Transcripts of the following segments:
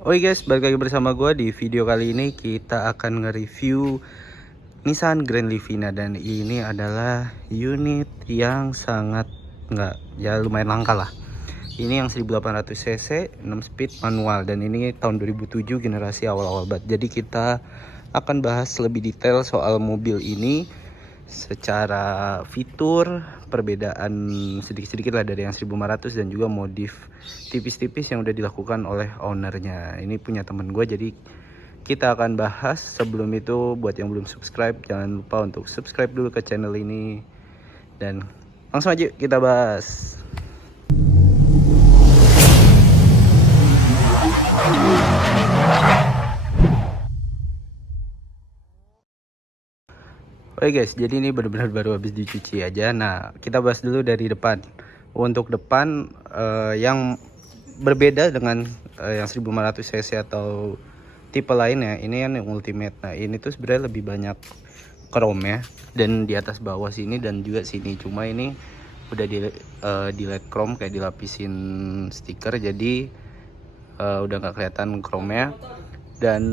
Oke guys, balik lagi bersama gue. Di video kali ini kita akan nge-review Nissan Grand Livina. Dan ini adalah unit yang sangat lumayan langka lah. Ini yang 1800 cc 6 speed manual. Dan ini tahun 2007, generasi awal-awal banget. Jadi kita akan bahas lebih detail soal mobil ini, secara fitur, perbedaan sedikit-sedikit lah dari yang 1500, dan juga modif tipis-tipis yang udah dilakukan oleh ownernya. Ini punya temen gue, jadi kita akan bahas. Sebelum itu, buat yang belum subscribe, jangan lupa untuk subscribe dulu ke channel ini. Dan langsung aja kita bahas. Oke guys, jadi ini benar-benar baru habis dicuci aja. Nah, kita bahas dulu dari depan. Untuk depan yang berbeda dengan yang 1500 cc atau tipe lainnya, ini kan yang ultimate. Nah, ini tuh sebenarnya lebih banyak chrome ya, dan di atas bawah sini dan juga sini. Cuma ini udah di LED chrome, kayak dilapisin stiker, jadi udah nggak kelihatan chrome-nya. Dan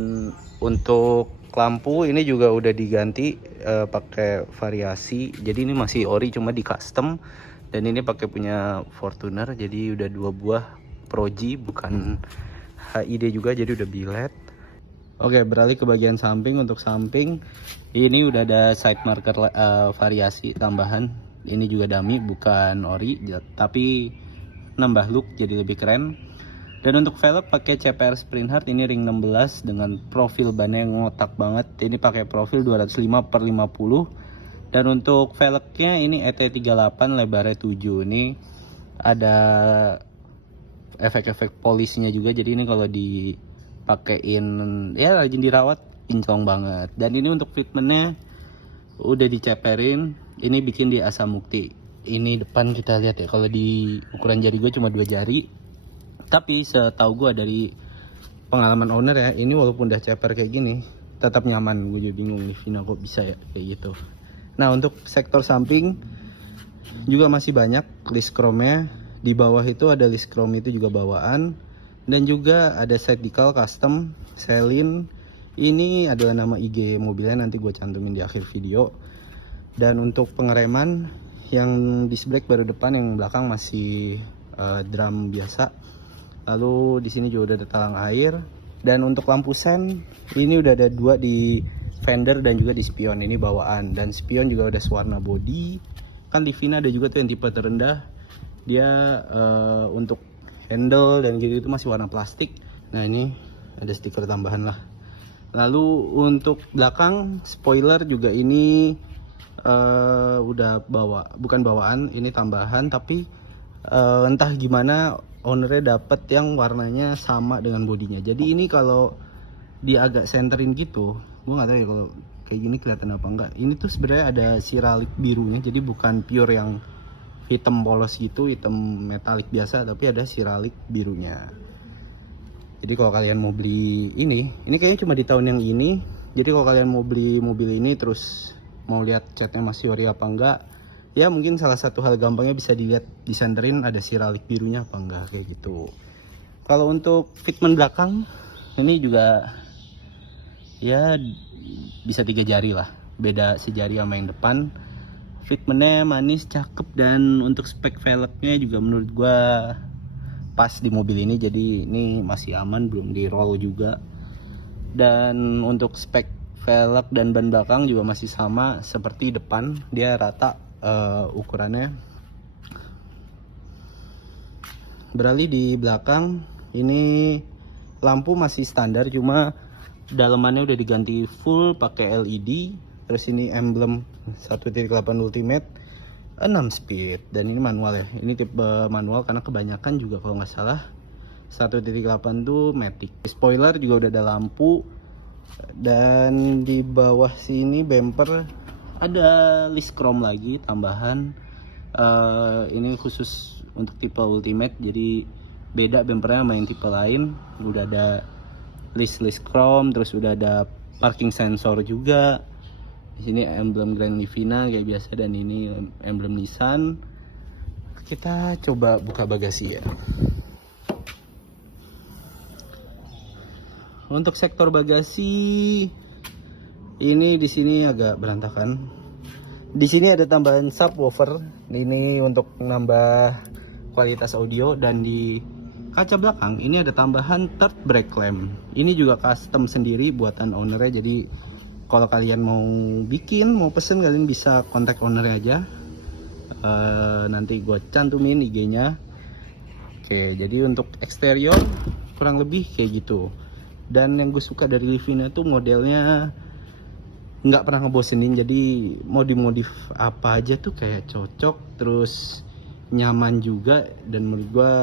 untuk lampu ini juga udah diganti pakai variasi. Jadi ini masih ori, cuma di custom. Dan ini pakai punya Fortuner, jadi udah 2 buah Proji, bukan HID juga, jadi udah biled. Oke, beralih ke bagian samping. Untuk samping ini udah ada side marker variasi tambahan. Ini juga dummy, bukan ori, tapi nambah look jadi lebih keren. Dan untuk velg pakai CPR Sprint Hard, ini ring 16 dengan profil bannya yang ngotak banget. Ini pakai profil 205/50. Dan untuk velgnya ini ET38, lebarnya 7. Ini ada efek-efek polisnya juga, jadi ini kalau dipakein ya rajin dirawat, kinclong banget. Dan ini untuk fitmentnya udah diceperin, ini bikin di Asa Mukti. Ini depan kita lihat ya, kalau di ukuran jari gue cuma 2 jari, tapi setahu gue dari pengalaman owner ya, ini walaupun udah ceper kayak gini tetap nyaman. Gue juga bingung nih, Vina kok bisa ya kayak gitu. Nah, untuk sektor samping juga masih banyak list chrome-nya. Di bawah itu ada list chrome, itu juga bawaan. Dan juga ada side decal custom Celine. Ini adalah nama IG mobilnya, nanti gue cantumin di akhir video. Dan untuk pengereman, yang disc brake baru depan, yang belakang masih drum biasa. Lalu di sini juga udah ada talang air. Dan untuk lampu sen, ini udah ada 2 di fender dan juga di spion. Ini bawaan, dan spion juga udah sewarna body. Kan di Vina ada juga tuh yang tipe terendah, dia untuk handle dan gitu itu masih warna plastik. Nah, ini ada stiker tambahan lah. Lalu untuk belakang spoiler juga ini udah bukan bawaan, ini tambahan. Tapi entah gimana ownernya dapet yang warnanya sama dengan bodinya. Jadi ini kalau dia agak senterin gitu, gue nggak tahu ya kalau kayak gini kelihatan apa enggak. Ini tuh sebenarnya ada siralik birunya, jadi bukan pure yang hitam polos gitu, hitam metalik biasa, tapi ada siralik birunya. Jadi kalau kalian mau beli ini kayaknya cuma di tahun yang ini. Jadi kalau kalian mau beli mobil ini terus mau lihat catnya masih ori apa enggak, ya mungkin salah satu hal gampangnya bisa dilihat disenderin ada siralik birunya apa enggak, kayak gitu. Kalau untuk fitment belakang ini juga ya bisa 3 jari lah, beda sejari sama yang depan. Fitmentnya manis, cakep. Dan untuk spek velgnya juga menurut gua pas di mobil ini, jadi ini masih aman, belum di roll juga. Dan untuk spek velg dan ban belakang juga masih sama seperti depan, dia rata ukurannya. Beralih di belakang, ini lampu masih standar, cuma dalemannya udah diganti full pakai LED. Terus ini emblem 1.8 Ultimate 6 speed, dan ini manual ya. Ini tipe manual karena kebanyakan juga kalau nggak salah 1.8 tuh matic. Spoiler juga udah ada lampu. Dan di bawah sini bumper ada list chrome lagi tambahan. Ini khusus untuk tipe Ultimate, jadi beda bumpernya sama yang tipe lain. Udah ada list chrome, terus udah ada parking sensor juga. Di sini emblem Grand Livina kayak biasa, dan ini emblem Nissan. Kita coba buka bagasi ya. Untuk sektor bagasi ini di sini agak berantakan. Di sini ada tambahan subwoofer. Ini untuk nambah kualitas audio, dan di kaca belakang ini ada tambahan third brake lamp. Ini juga custom sendiri buatan ownernya. Jadi kalau kalian mau bikin, mau pesen, kalian bisa kontak ownernya aja. Nanti gue cantumin IG-nya. Oke, jadi untuk eksterior kurang lebih kayak gitu. Dan yang gue suka dari Livina tuh modelnya nggak pernah ngebosenin. Jadi mau dimodif apa aja tuh kayak cocok, terus nyaman juga. Dan menurut gue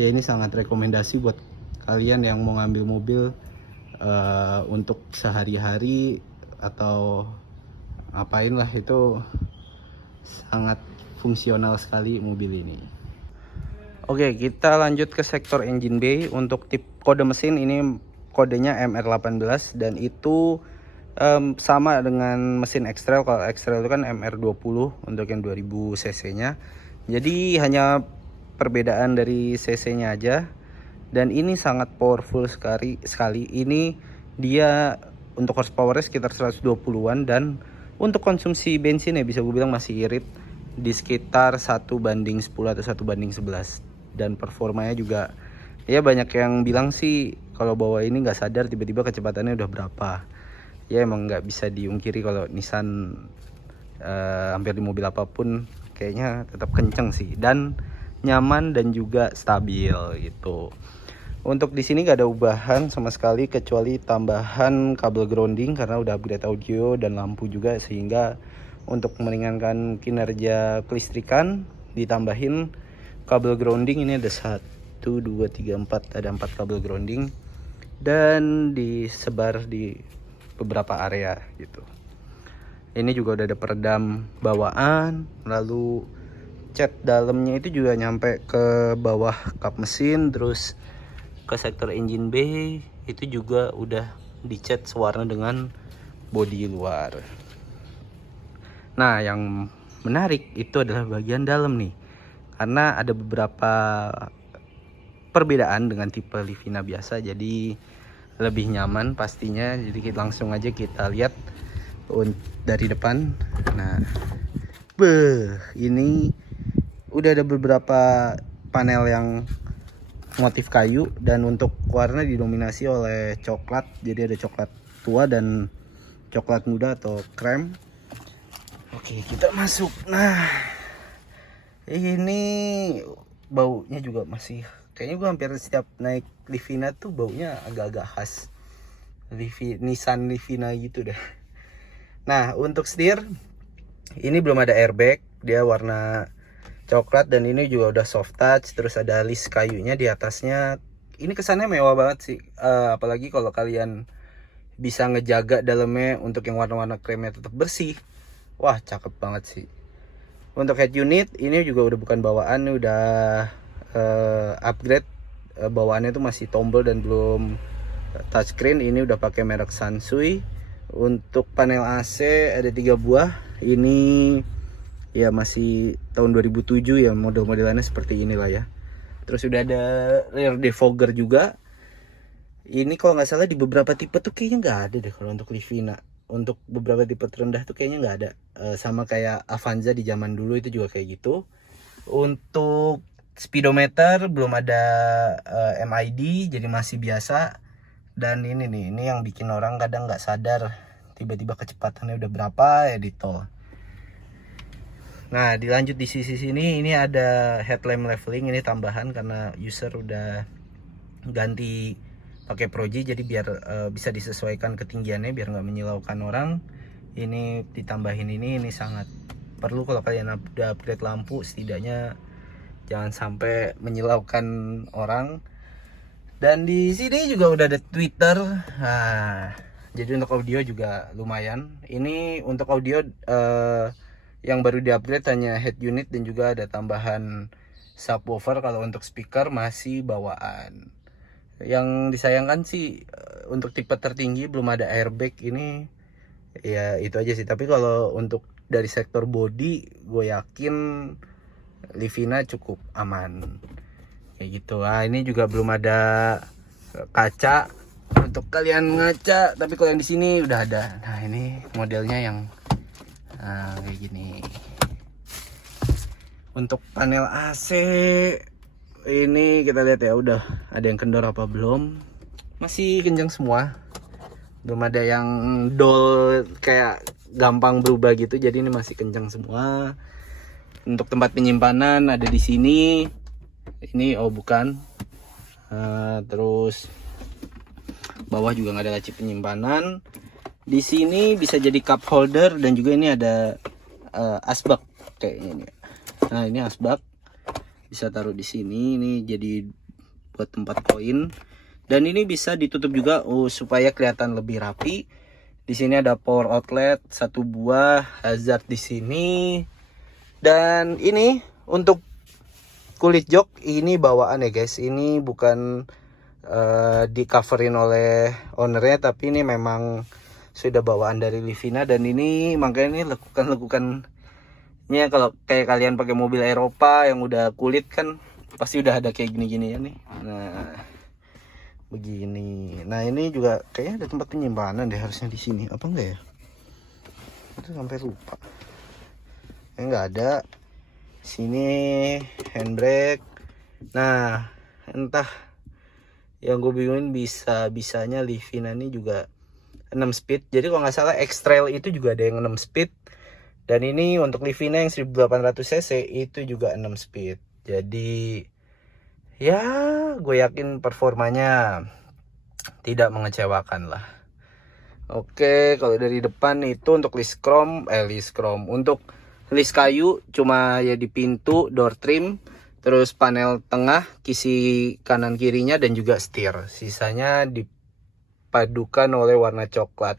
ya ini sangat rekomendasi buat kalian yang mau ngambil mobil untuk sehari-hari atau apain lah, itu sangat fungsional sekali mobil ini. Oke, kita lanjut ke sektor engine bay. Untuk tip kode mesin ini kodenya MR18, dan itu sama dengan mesin X-Trail. Kalau X-Trail itu kan MR20 untuk yang 2000 cc nya. Jadi hanya perbedaan dari cc nya aja. Dan ini sangat powerful sekali. Ini dia untuk horsepower sekitar 120-an, dan untuk konsumsi bensin ya bisa gue bilang masih irit di sekitar 1:10 atau 1:11. Dan performanya juga ya banyak yang bilang sih kalau bawa ini nggak sadar tiba-tiba kecepatannya udah berapa. Ya emang nggak bisa diungkiri kalau Nissan hampir di mobil apapun kayaknya tetap kenceng sih, dan nyaman dan juga stabil gitu. Untuk di sini gak ada ubahan sama sekali kecuali tambahan kabel grounding karena udah upgrade audio dan lampu juga, sehingga untuk meringankan kinerja kelistrikan ditambahin kabel grounding. Ini ada 1, 2, 3, 4, ada 4 kabel grounding dan disebar di beberapa area gitu. Ini juga udah ada peredam bawaan, lalu cat dalamnya itu juga nyampe ke bawah kap mesin, terus ke sektor engine bay itu juga udah dicat sewarna dengan bodi luar. Nah, yang menarik itu adalah bagian dalam nih, karena ada beberapa perbedaan dengan tipe Livina biasa, jadi lebih nyaman pastinya. Jadi langsung aja kita lihat dari depan. Nah, ini udah ada beberapa panel yang motif kayu, dan untuk warna didominasi oleh coklat. Jadi ada coklat tua dan coklat muda atau krem. Oke, kita masuk. Nah, ini baunya juga masih, kayaknya gue hampir setiap naik Livina tuh baunya agak-agak khas Nissan Livina gitu deh. Nah, untuk setir ini belum ada airbag, dia warna coklat, dan ini juga udah soft touch. Terus ada list kayunya di atasnya. Ini kesannya mewah banget sih, apalagi kalau kalian bisa ngejaga dalamnya untuk yang warna-warna kremnya tetap bersih. Wah, cakep banget sih. Untuk head unit ini juga udah bukan bawaan, udah upgrade. Bawaannya itu masih tombol dan belum touchscreen. Ini udah pakai merek Sansui. Untuk panel AC ada 3 buah. Ini ya masih tahun 2007 ya, model-modelannya seperti inilah ya. Terus udah ada rear defogger juga. Ini kalau nggak salah di beberapa tipe tuh kayaknya nggak ada deh kalau untuk Livina. Untuk beberapa tipe terendah tuh kayaknya nggak ada. Sama kayak Avanza di zaman dulu itu juga kayak gitu. Untuk speedometer belum ada MID, jadi masih biasa. Dan ini nih, ini yang bikin orang kadang nggak sadar tiba-tiba kecepatannya udah berapa ya di tol. Nah, dilanjut di sisi sini, ini ada headlamp leveling. Ini tambahan karena user udah ganti pakai Proji, jadi biar bisa disesuaikan ketinggiannya biar nggak menyilaukan orang. Ini ditambahin, ini sangat perlu kalau kalian udah upgrade lampu, setidaknya jangan sampai menyilaukan orang. Dan di sini juga udah ada tweeter. Nah, jadi untuk audio juga lumayan. Ini untuk audio yang baru di-upgrade hanya head unit dan juga ada tambahan subwoofer. Kalau untuk speaker masih bawaan. Yang disayangkan sih untuk tipe tertinggi belum ada airbag. Ini ya itu aja sih. Tapi kalau untuk dari sektor body, gue yakin Livina cukup aman kayak gitu. Ini juga belum ada kaca untuk kalian ngaca, tapi kalau yang di sini udah ada. Nah ini modelnya yang kayak gini. Untuk panel AC ini kita lihat ya, udah ada yang kendor apa belum? Masih kencang semua, belum ada yang dol kayak gampang berubah gitu. Jadi ini masih kencang semua. Untuk tempat penyimpanan ada di sini. Ini oh bukan. Terus bawah juga nggak ada laci penyimpanan. Di sini bisa jadi cup holder dan juga ini ada asbak kayaknya ini. Nah ini asbak bisa taruh di sini. Ini jadi buat tempat koin. Dan ini bisa ditutup juga supaya kelihatan lebih rapi. Di sini ada power outlet satu buah, hazard di sini. Dan ini untuk kulit jok ini bawaan ya guys. Ini bukan di coverin oleh ownernya, tapi ini memang sudah bawaan dari Livina. Dan ini makanya ini lekukan-lekukannya kalau kayak kalian pakai mobil Eropa yang udah kulit kan pasti udah ada kayak gini-gini ya nih. Nah begini. Nah ini juga kayaknya ada tempat penyimpanan deh harusnya di sini, apa enggak ya? Itu sampai lupa. Nggak ada. Sini handbrake. Nah entah, yang gue bingungin bisanya Livina ini juga 6 speed. Jadi kalau nggak salah X-Trail itu juga ada yang 6 speed. Dan ini untuk Livina yang 1800 cc itu juga 6 speed. Jadi ya gue yakin performanya tidak mengecewakan lah. Oke, kalau dari depan itu untuk list chrome. Untuk list kayu cuma ya di pintu, door trim, terus panel tengah, kisi kanan kirinya dan juga setir. Sisanya dipadukan oleh warna coklat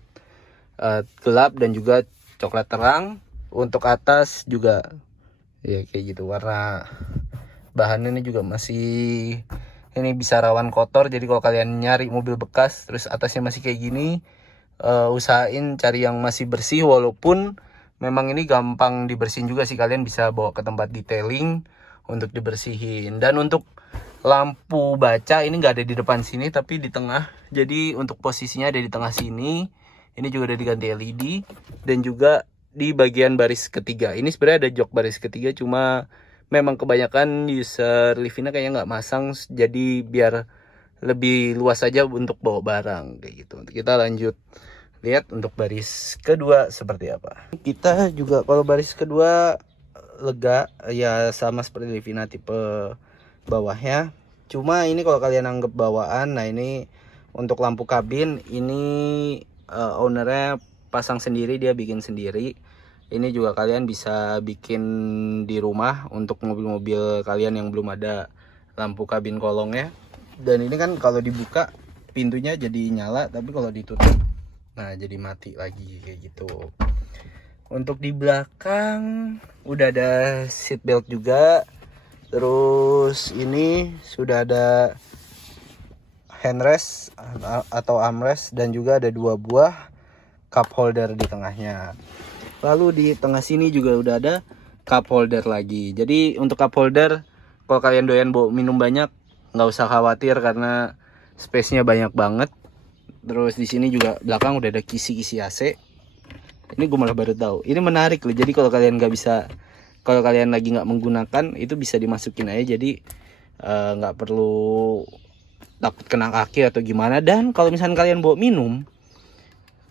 gelap dan juga coklat terang. Untuk atas juga ya kayak gitu, warna bahannya ini juga masih ini bisa rawan kotor. Jadi kalau kalian nyari mobil bekas terus atasnya masih kayak gini, usahain cari yang masih bersih. Walaupun memang ini gampang dibersihin juga sih, kalian bisa bawa ke tempat detailing untuk dibersihin. Dan untuk lampu baca ini nggak ada di depan sini tapi di tengah. Jadi untuk posisinya ada di tengah sini. Ini juga udah diganti LED. Dan juga di bagian baris ketiga ini sebenarnya ada jok baris ketiga, cuma memang kebanyakan user Livina kayaknya nggak masang, jadi biar lebih luas aja untuk bawa barang kayak gitu. Kita lanjut lihat untuk baris kedua seperti apa. Kita juga kalau baris kedua lega ya, sama seperti Livina tipe bawahnya. Cuma ini kalau kalian anggap bawaan, nah ini untuk lampu kabin ini ownernya pasang sendiri, dia bikin sendiri. Ini juga kalian bisa bikin di rumah untuk mobil-mobil kalian yang belum ada lampu kabin kolongnya. Dan ini kan kalau dibuka pintunya jadi nyala, tapi kalau ditutup nah jadi mati lagi kayak gitu. Untuk di belakang udah ada seat belt juga. Terus ini sudah ada handrest atau armrest dan juga ada 2 buah cup holder di tengahnya. Lalu di tengah sini juga udah ada cup holder lagi. Jadi untuk cup holder kalau kalian doyan bawa minum banyak nggak usah khawatir karena space-nya banyak banget. Terus di sini juga belakang udah ada kisi-kisi AC. Ini gue malah baru tahu. Ini menarik loh. Jadi kalau kalian kalau kalian lagi nggak menggunakan itu bisa dimasukin aja. Jadi nggak perlu takut kena kaki atau gimana. Dan kalau misalnya kalian bawa minum,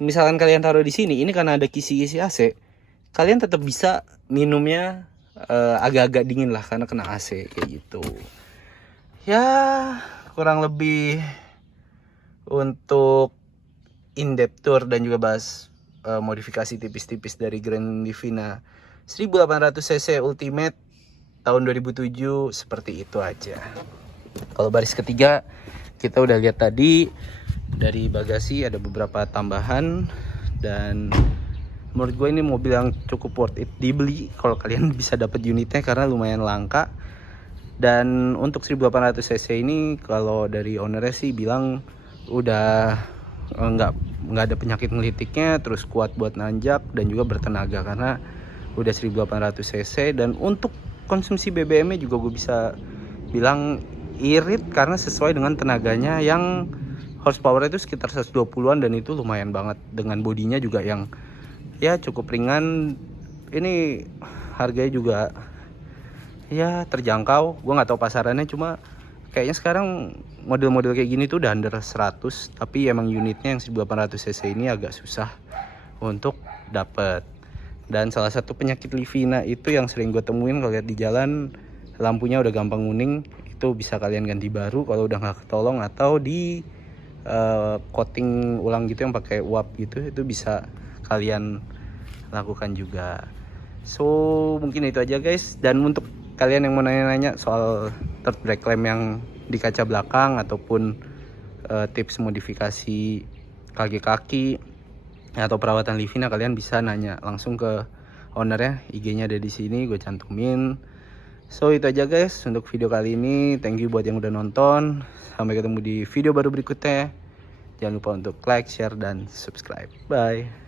misalkan kalian taruh di sini, ini karena ada kisi-kisi AC, kalian tetap bisa minumnya agak-agak dingin lah karena kena AC kayak gitu. Ya kurang lebih untuk in-depth tour dan juga bahas modifikasi tipis-tipis dari Grand Livina 1800 cc Ultimate tahun 2007 seperti itu aja. Kalau baris ketiga kita udah lihat tadi. Dari bagasi ada beberapa tambahan, dan menurut gue ini mobil yang cukup worth it dibeli kalau kalian bisa dapat unitnya karena lumayan langka. Dan untuk 1800 cc ini kalau dari ownernya sih bilang udah nggak ada penyakit ngelitiknya, terus kuat buat nanjak dan juga bertenaga karena udah 1800 cc. Dan untuk konsumsi BBM-nya juga gue bisa bilang irit karena sesuai dengan tenaganya yang horsepower itu sekitar 120-an, dan itu lumayan banget dengan bodinya juga yang ya cukup ringan. Ini harganya juga ya terjangkau. Gue nggak tahu pasarannya, cuma kayaknya sekarang model-model kayak gini tuh udah under 100, tapi emang unitnya yang 1800 cc ini agak susah untuk dapet. Dan salah satu penyakit Livina itu yang sering gue temuin kalau lihat di jalan, lampunya udah gampang kuning. Itu bisa kalian ganti baru kalau udah nggak ketolong, atau di coating ulang gitu yang pakai uap gitu, itu bisa kalian lakukan juga. So mungkin itu aja guys. Dan untuk kalian yang mau nanya-nanya soal third brake lamp yang di kaca belakang, ataupun tips modifikasi kaki-kaki atau perawatan Livina, kalian bisa nanya langsung ke ownernya. IG-nya ada di sini, gue cantumin. So itu aja guys untuk video kali ini. Thank you buat yang udah nonton. Sampai ketemu di video baru berikutnya. Jangan lupa untuk like, share, dan subscribe. Bye.